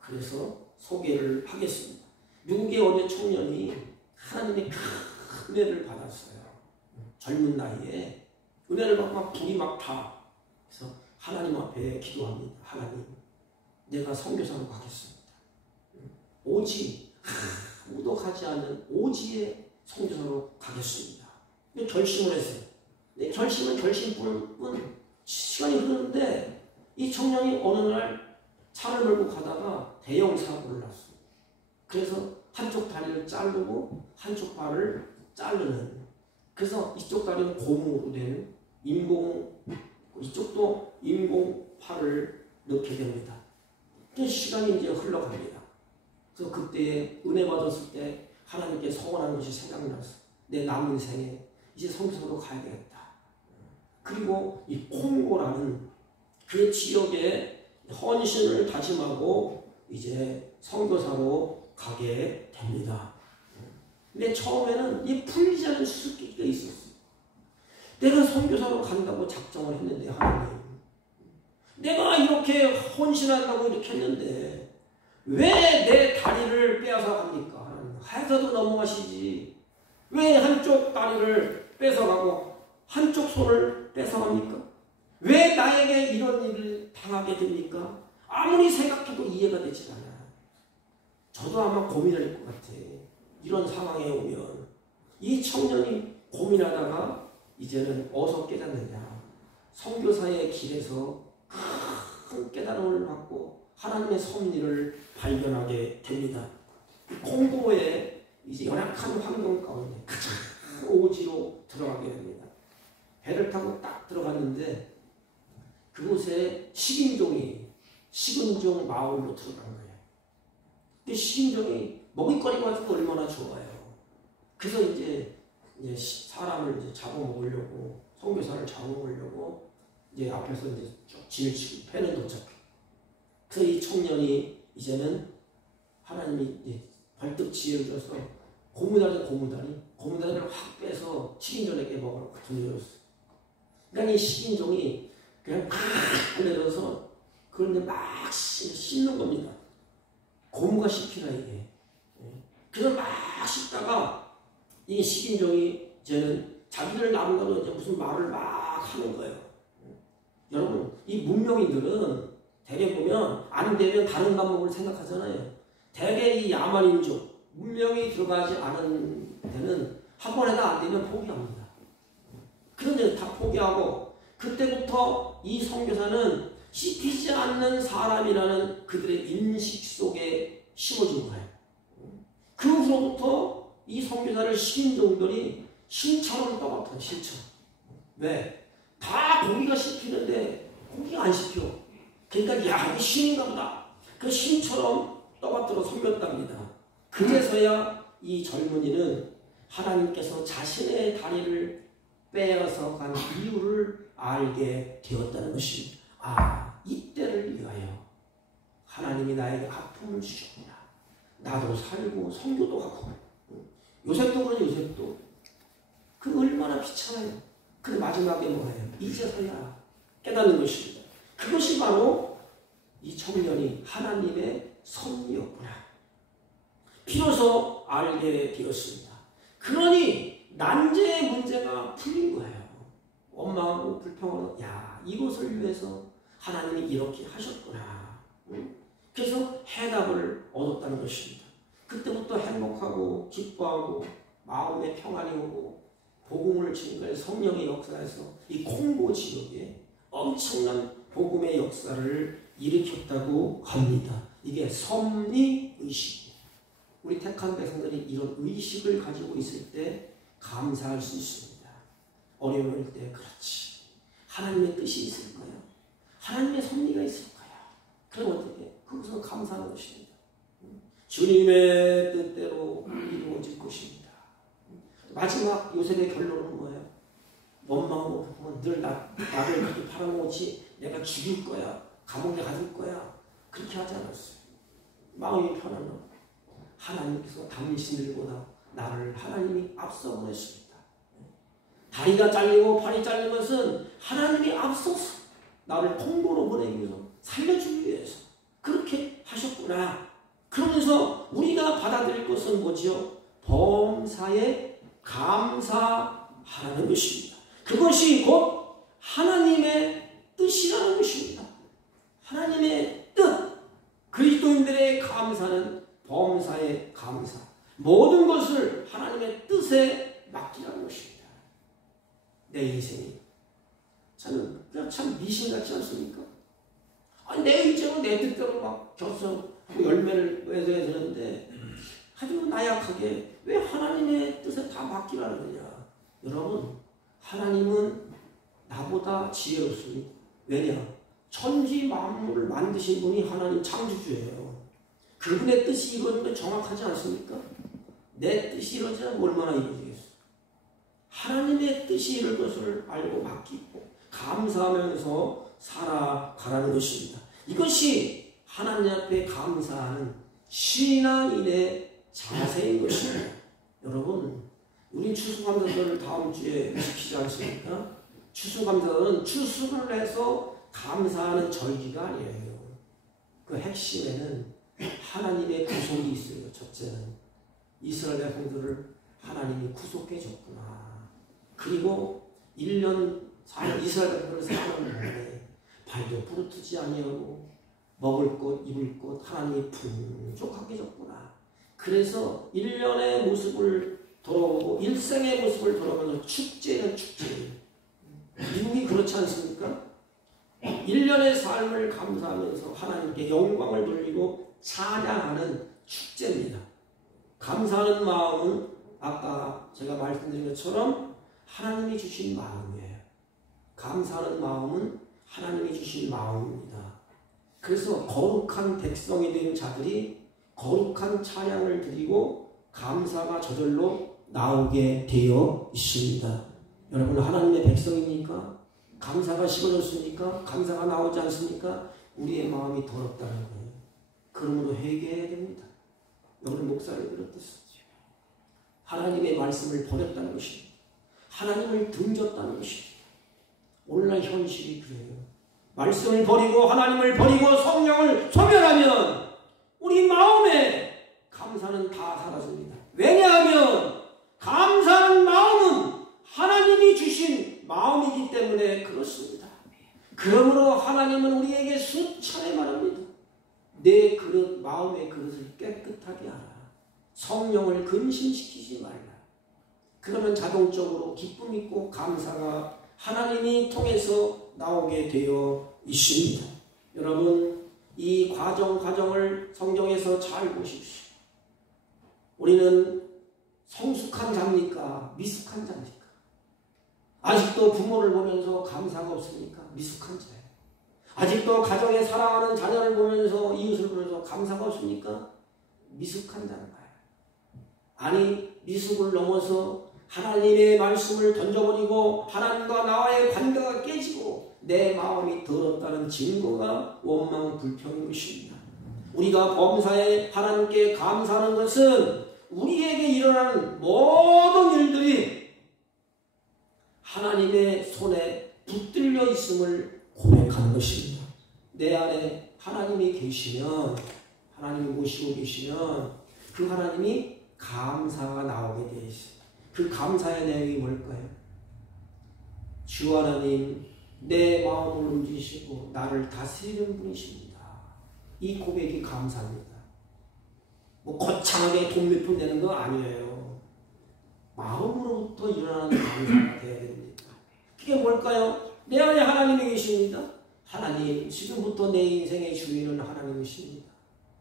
그래서 소개를 하겠습니다. 미국의 어느 청년이 하나님의 큰 은혜를 받았어요. 젊은 나이에 은혜를 받고 막 불이 막 타. 그래서 하나님 앞에 기도합니다. 하나님, 내가 선교사로 가겠습니다. 오지, 아무도 가지 않는 오지의 선교사로 가겠습니다. 결심을 했어요. 근데 결심은 결심뿐 시간이 흐르는데 이 청년이 어느 날 차를 몰고 가다가 대형 사고를 났습니다. 그래서 한쪽 다리를 자르고 한쪽 발을 자르는, 그래서 이쪽 다리는 고무로 된 인공, 이쪽도 인공 팔을 넣게 됩니다. 시간이 이제 흘러갑니다. 그래서 그때 은혜 받았을 때 하나님께 서원하는 것이 생각나서 내 남은 생에 이제 선교사로 가야 되겠다. 그리고 이 콩고라는 그 지역에 헌신을 다짐하고 이제 선교사로 가게 됩니다. 근데 처음에는 이 풀리지 않은 수수께끼가 있었어요. 내가 선교사로 간다고 작정을 했는데 하나님, 내가 이렇게 헌신한다고 이렇게 했는데 왜 내 다리를 빼앗아 갑니까? 하나님, 해서도 넘어가시지. 왜 한쪽 다리를 뺏어가고 한쪽 손을 뺏어갑니까? 왜 나에게 이런 일을 당하게 됩니까? 아무리 생각해도 이해가 되지 않아. 저도 아마 고민할 것 같아. 이런 상황에 오면. 이 청년이 고민하다가 이제는 어디서 깨닫느냐. 선교사의 길에서 큰 깨달음을 받고 하나님의 섭리를 발견하게 됩니다. 콩고의 이제 열악한 환경 가운데 가장 오지로 들어가게 됩니다. 배를 타고 딱 들어갔는데 그곳에 식인종 마을로 들어간 거예요. 근데 식인종이 먹잇거리가 가지고 얼마나 좋아요. 그래서 이제 사람을 이제 잡아먹으려고, 선교사를 잡아먹으려고 이제 앞에서 이제 쭉 진을 치고 패는 도착해. 그래서 이 청년이 이제는 하나님이 이제 벌떡 지혜를 줘서 고무다리를 확 빼서 식인종에게 먹으라고 돌려줬어요. 그러니까 이 식인종이 그냥 팍 내려서 그런데 막 씹는 겁니다. 고무가 씹히나 이게. 그래서 막 씹다가 이 식인종이 이제는 자기들 남다로 이제 무슨 말을 막 하는 거예요. 여러분, 이 문명인들은 대개 보면 안 되면 다른 과목을 생각하잖아요. 대개 이 야만인족, 문명이 들어가지 않은 데는 한 번 해도 안 되면 포기합니다. 그런데 다 포기하고 그때부터 이 선교사는 씹히지 않는 사람이라는 그들의 인식 속에 심어준 거예요. 그 후로부터 이 선교사를 식인종들이 신처럼 떠받들어요. 신처럼. 왜? 다 고기가 씹히는데 고기가 안 씹혀. 그러니까 야, 이게 신인가 보다. 그 신처럼 떠받들어 섬겼답니다. 그제서야 이 젊은이는 하나님께서 자신의 다리를 빼앗아 간 이유를 알게 되었다는 것입니다. 아, 이때를 위하여 하나님이 나에게 아픔을 주셨구나. 나도 살고 선교도 하고. 요셉도 그러니 요셉도. 그 얼마나 비참해요. 근데 마지막에 뭐예요? 이제서야 깨닫는 것입니다. 그것이 바로 이 청년이 하나님의 섭리였구나. 비로소 알게 되었습니다. 그러니 난제의 문제가 풀린 거예요. 원망하고 불평하고 야 이것을 위해서 하나님이 이렇게 하셨구나. 그래서 해답을 얻었다는 것입니다. 그때부터 행복하고 기뻐하고 마음에 평안이 오고 복음을 증거해 성령의 역사에서 이 콩고 지역에 엄청난 복음의 역사를 일으켰다고 합니다. 이게 섭리의식이에요. 우리 택한 백성들이 이런 의식을 가지고 있을 때 감사할 수 있습니다. 어려울 때 그렇지. 하나님의 뜻이 있을 거예요. 하나님의 섭리가 있을 거예요. 그럼 어떻게? 그것은 감사하는 것입니다. 주님의 뜻대로 이루어질 것입니다. 마지막 요셉의 결론은 뭐예요? 원망하고 불평은 늘 나를 그렇게 팔아먹었지 내가 죽일 거야. 감옥에 가둘 거야. 그렇게 하지 않았어요. 마음이 편한 거. 하나님께서 당신들보다 나를 하나님이 앞서 보냈습니다. 다리가 잘리고 팔이 잘린 것은 하나님이 앞서서 나를 통보로 보내기 위해서 살려주기 위해서 그렇게 하셨구나. 그러면서 우리가 받아들일 것은 뭐죠? 범사에 감사하라는 것입니다. 그것이 곧 하나님의 뜻이라는 것입니다. 하나님의 뜻. 그리스도인들의 감사는 범사에 감사. 모든 것을 하나님의 뜻에 맡기라는 것입니다. 내 인생이. 저는 그냥 참 미신 같지 않습니까? 아니, 내 인생은 내 뜻대로 막 결정하고 열매를 맺어야 되는데 아주 나약하게 왜 하나님의 뜻에 다 맡기라는 거냐. 여러분, 하나님은 나보다 지혜롭습니다. 왜냐? 천지 만물을 만드신 분이 하나님 창조주예요. 그분의 뜻이 이루어지면 정확하지 않습니까? 내 뜻이 이루어지면 얼마나 이루어지겠어요? 하나님의 뜻이 이룰 것을 알고 맡기고 감사하면서 살아가라는 것입니다. 이것이 하나님 앞에 감사하는 신앙인의 자세인 것입니다. 여러분, 우리 추수감사절을 다음 주에 지키지 않습니까? 추수감사절은 추수를 해서 감사하는 절기가 아니에요. 그 핵심에는 하나님의 구속이 있어요. 첫째는 이스라엘 백성들을 하나님이 구속해 줬구나. 그리고 1년 4년 이스라엘 백성들을 살아가는데 발도 부르트지 아니하고 먹을 것 입을 것 하나님이 풍족하게 줬구나. 그래서 1년의 모습을 돌아보고 일생의 모습을 돌아보면서 축제는 축제예요. 미국이 그렇지 않습니까? 1년의 삶을 감사하면서 하나님께 영광을 돌리고 찬양하는 축제입니다. 감사하는 마음은 아까 제가 말씀드린 것처럼 하나님이 주신 마음이에요. 감사하는 마음은 하나님이 주신 마음입니다. 그래서 거룩한 백성이 된 자들이 거룩한 찬양을 드리고 감사가 저절로 나오게 되어 있습니다. 여러분, 하나님의 백성입니까? 감사가 식어졌습니까? 감사가 나오지 않습니까? 우리의 마음이 더럽다는 거예요. 그러므로 회개해야 됩니다. 오늘 목사를 비롯해서 하나님의 말씀을 버렸다는 것입니다. 하나님을 등졌다는 것입니다. 오늘날 현실이 그래요. 말씀을 버리고 하나님을 버리고 성령을 소멸하면 우리 마음에 감사는 다 사라집니다. 왜냐하면 감사하는 마음은 하나님이 주신 마음이기 때문에 그렇습니다. 그러므로 하나님은 우리에게 수차례 말합니다. 내 그릇, 마음의 그릇을 깨끗하게 하라. 성령을 근심시키지 말라. 그러면 자동적으로 기쁨 있고 감사가 하나님이 통해서 나오게 되어 있습니다. 여러분, 이 과정을 성경에서 잘 보십시오. 우리는 성숙한 자입니까? 미숙한 자입니까? 아직도 부모를 보면서 감사가 없습니까? 미숙한 자예요. 아직도 가정에 사랑하는 자녀를 보면서 이웃을 보면서 감사가 없습니까? 미숙한 자인 거예요. 아니, 미숙을 넘어서 하나님의 말씀을 던져버리고 하나님과 나와의 관계가 깨지고 내 마음이 더럽다는 증거가 원망 불평인 것입니다. 우리가 범사에 하나님께 감사하는 것은 우리에게 일어나는 모든 일들이 하나님의 손에 붙들려 있음을 고백하는 것입니다. 내 안에 하나님이 계시면, 하나님이 모시고 계시면 그 하나님이 감사가 나오게 되어 있어요. 그 감사의 내용이 뭘까요? 주 하나님, 내 마음을 움직이시고 나를 다스리는 분이십니다. 이 고백이 감사입니다. 뭐 거창하게 돈 몇 푼 되는 거 아니에요. 마음으로부터 일어나는 감사가 되어야 됩니다. 그게 뭘까요? 내 안에 하나님이 계십니다. 하나님, 지금부터 내 인생의 주인은 하나님이십니다.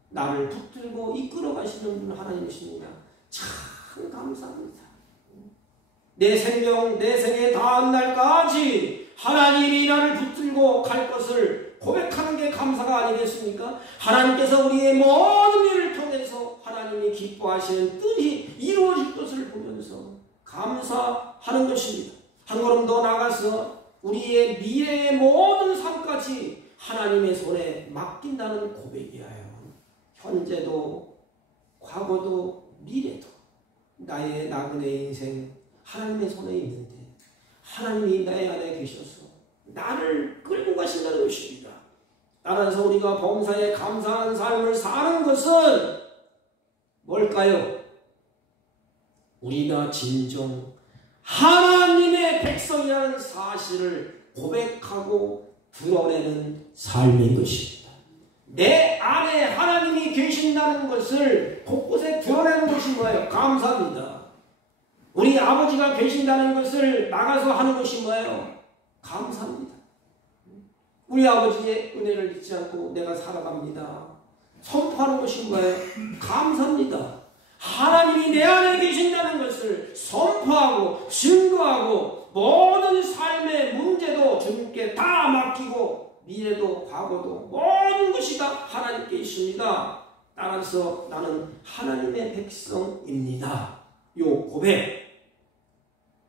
나를 붙들고 이끌어 가시는 분은 하나님이십니다. 참 감사합니다. 내 생명, 내 생에 닿은 날까지 하나님이 나를 붙들고 갈 것을 고백하는 게 감사가 아니겠습니까? 하나님께서 우리의 모든 일을 통해서 하나님이 기뻐하시는 뜻이 이루어질 것을 보면서 감사하는 것입니다. 한 걸음 더 나가서 우리의 미래의 모든 삶까지 하나님의 손에 맡긴다는 고백이에요. 현재도 과거도 미래도 나의 나그네 인생 하나님의 손에 있는데 하나님이 나의 안에 계셔서 나를 끌고 가신다는 것입니다. 따라서 우리가 범사에 감사하는 삶을 사는 것은 뭘까요? 우리가 진정 하나님의 백성이라는 사실을 고백하고 드러내는 삶인 것입니다. 내 안에 하나님이 계신다는 것을 곳곳에 드러내는 것이 뭐예요? 감사합니다. 우리 아버지가 계신다는 것을 나가서 하는 것이 뭐예요? 감사합니다. 우리 아버지의 은혜를 잊지 않고 내가 살아갑니다. 선포하는 것이 뭐예요? 감사합니다. 하나님이 내 안에 계신다는 것을 선포하고 증거하고 모든 삶의 문제도 주님께 다 맡기고 미래도 과거도 모든 것이 다 하나님께 있습니다. 따라서 나는 하나님의 백성입니다. 요 고백.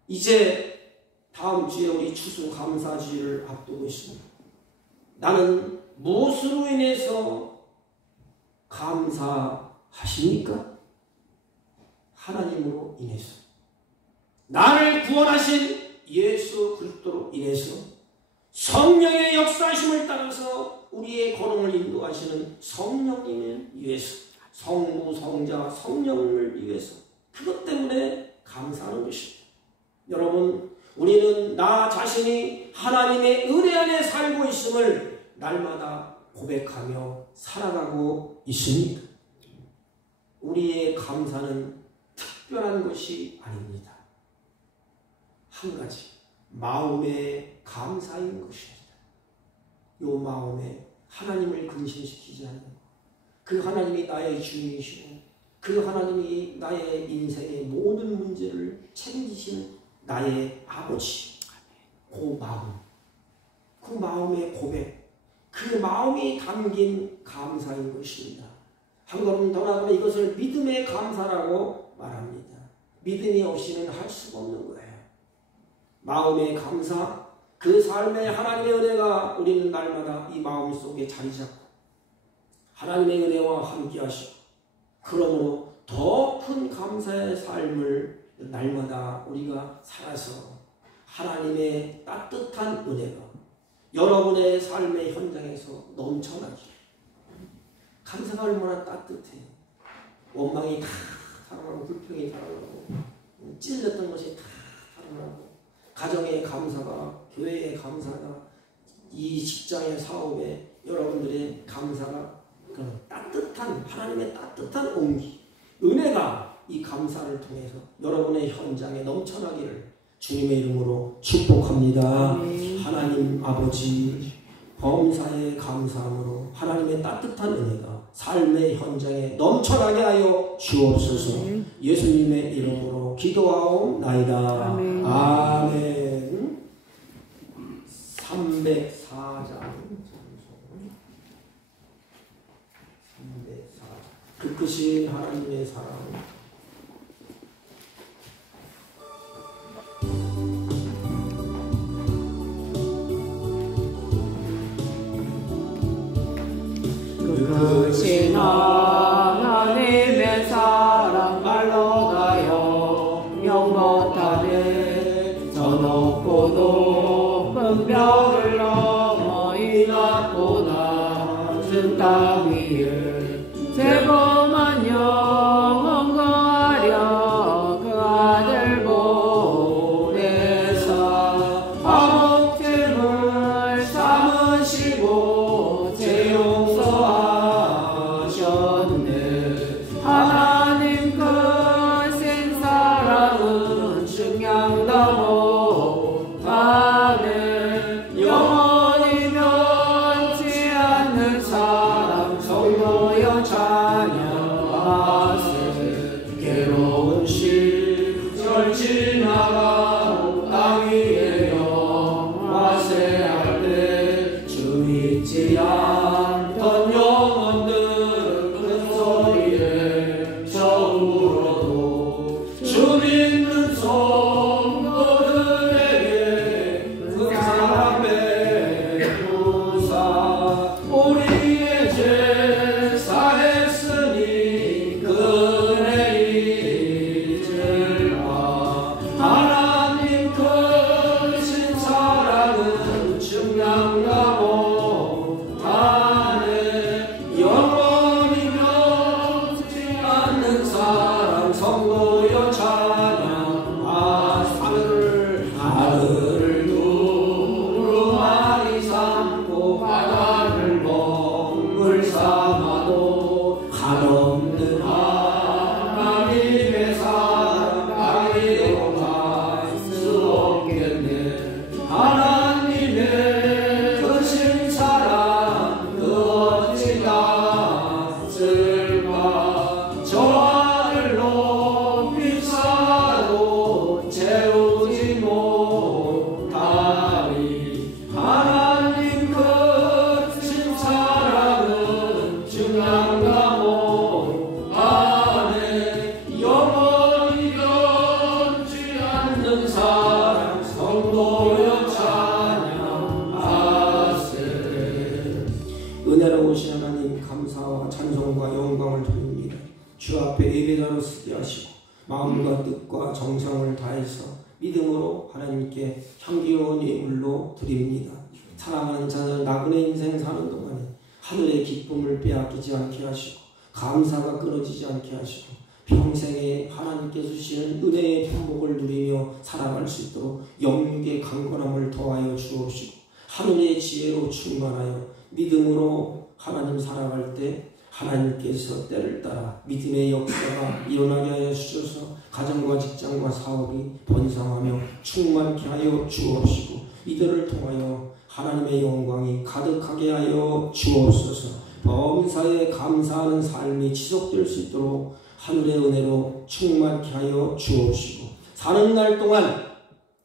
이제 다음 주에 우리 추수감사주의를 앞두고 있습니다. 나는 무엇으로 인해서 감사하십니까? 하나님으로 인해서. 나를 구원하신 예수 그리스도로 인해서 성령의 역사심을 따라서 우리의 걸음을 인도하시는 성령님을 위해서, 성부, 성자, 성령을 위해서 그것 때문에 감사하는 것입니다. 여러분, 우리는 나 자신이 하나님의 은혜 안에 살고 있음을 날마다 고백하며 살아가고 있습니다. 우리의 감사는 특별한 것이 아닙니다. 한 가지, 마음의 감사인 것입니다. 이 마음에 하나님을 근심시키지 않는 그 하나님이 나의 주인이시고 그 하나님이 나의 인생의 모든 문제를 책임지시는 나의 아버지, 그 마음, 그 마음의 고백, 그 마음이 담긴 감사인 것입니다. 한 걸음 더 나가면 이것을 믿음의 감사라고 말합니다. 믿음이 없이는 할 수가 없는 거예요. 마음의 감사, 그 삶의 하나님의 은혜가 우리는 날마다 이 마음 속에 자리 잡고 하나님의 은혜와 함께 하시고 그러므로 더 큰 감사의 삶을 날마다 우리가 살아서 하나님의 따뜻한 은혜가 여러분의 삶의 현장에서 넘쳐나기. 감사가 얼마나 따뜻해요. 원망이 다 살아나고 불평이 살아나고 찔렸던 것이 다 살아나고 가정의 감사가, 교회의 감사가, 이 직장의 사업에 여러분들의 감사가 그런 따뜻한 하나님의 따뜻한 온기, 은혜가 이 감사를 통해서 여러분의 현장에 넘쳐나기를 주님의 이름으로 축복합니다. 하나님 아버지, 범사에 감사함으로 하나님의 따뜻한 은혜가 삶의 현장에 넘쳐나게 하여 주옵소서. 예수님의 이름으로 기도하옵나이다. 아멘. 아멘. 304장. 그 크신 하나님의 사랑. 크신 하나님의 사랑 말로 가요 영원하네 저 높고 높은 별을 넘어 이 낮보다 주 마음대로 쓰게 하시고 마음과 뜻과 정성을 다해서 믿음으로 하나님께 향기로운 예물로 드립니다. 사랑하는 자녀 나그네 인생 사는 동안에 하늘의 기쁨을 빼앗기지 않게 하시고 감사가 끊어지지 않게 하시고 평생에 하나님께 주시는 은혜의 편복을 누리며 살아갈 수 있도록 영육의 강건함을 더하여 주옵시고 하늘의 지혜로 충만하여 믿음으로 하나님 살아갈 때 하나님께서 때를 따라 믿음의 역사가 일어나게 하여 주셔서 가정과 직장과 사업이 번성하며 충만케 하여 주옵시고 이들을 통하여 하나님의 영광이 가득하게 하여 주옵소서. 범사에 감사하는 삶이 지속될 수 있도록 하늘의 은혜로 충만케 하여 주옵시고 사는 날 동안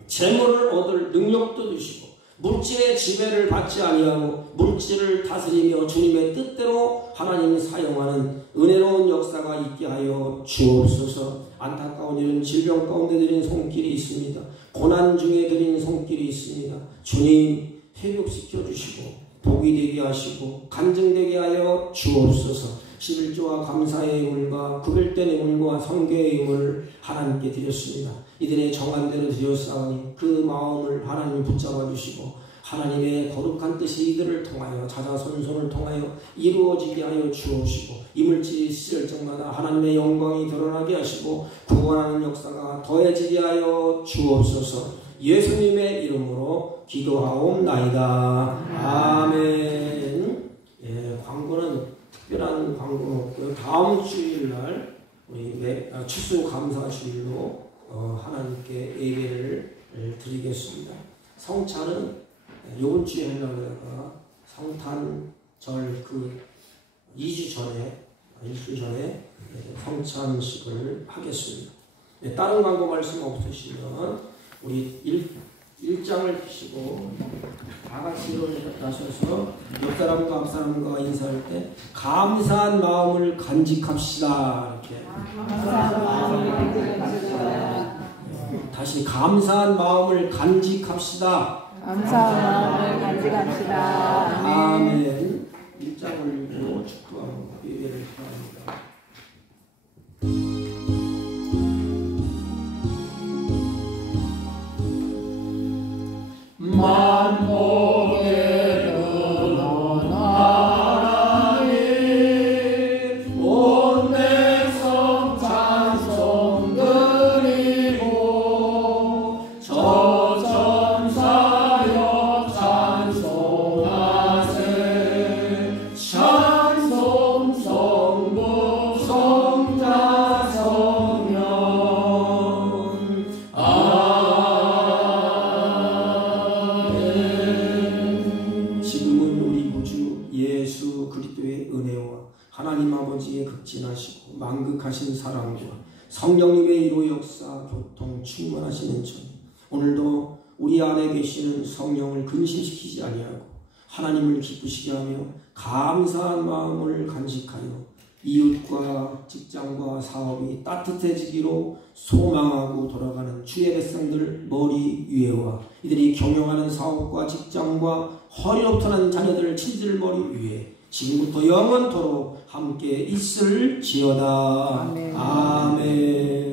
재물을 얻을 능력도 주시고 물질의 지배를 받지 아니하고 물질을 다스리며 주님의 뜻대로 하나님이 사용하는 은혜로운 역사가 있게 하여 주옵소서. 안타까운 일은 질병 가운데 드린 손길이 있습니다. 고난 중에 드린 손길이 있습니다. 주님 회복시켜 주시고 복이 되게 하시고 간증되게 하여 주옵소서. 11조와 감사의 예물과 구별된 예물과 성교의 예물을 하나님께 드렸습니다. 이들의 정한 대로 드렸사오니 그 마음을 하나님 붙잡아 주시고 하나님의 거룩한 뜻이 이들을 통하여 자자손손을 통하여 이루어지게 하여 주옵시고 이물질이 있을 적마다 하나님의 영광이 드러나게 하시고 구원하는 역사가 더해지게 하여 주옵소서. 예수님의 이름으로 기도하옵나이다. 아멘. 예, 광고는 특별한 광고는 없고요. 다음 주일날 우리 추수감사주일로 하나님께 예배를 드리겠습니다. 성찬은 이번 주에 하려다가 성탄절 그 2주 전에 일주일 전에 성찬식을 하겠습니다. 다른 광고 말씀 없으시면 우리 1장을 펴시고 다 같이 일어나셔서 옆 사람과 앞 사람과 인사할 때 감사한 마음을 간직합시다. 이렇게 감사한 마음을 간직합시다. 다시 감사한 마음을 간직합시다. 감사한 마음을 간직합시다. 아멘. 1장을 읽고 축구하고 예배를 드립니다. 만복의 근원 하나님 온 백성 찬송 드리고 저천사여 찬송하세 찬송 성부 성자 성령 예수 그리스도의 은혜와 하나님 아버지의 극진하시고 만극하신 사랑과 성령님의 이로 역사 교통 충만하시는 전 오늘도 우리 안에 계시는 성령을 근심시키지 아니하고 하나님을 기쁘시게 하며 감사한 마음을 간직하여 이웃과 직장과 사업이 따뜻해지기로 소망하고 돌아가는 주의 백성들 머리 위에와 이들이 경영하는 사업과 직장과 허리로부터난 자녀들 친지들 머리 위에 지금부터 영원토록 함께 있을지어다. 아멘.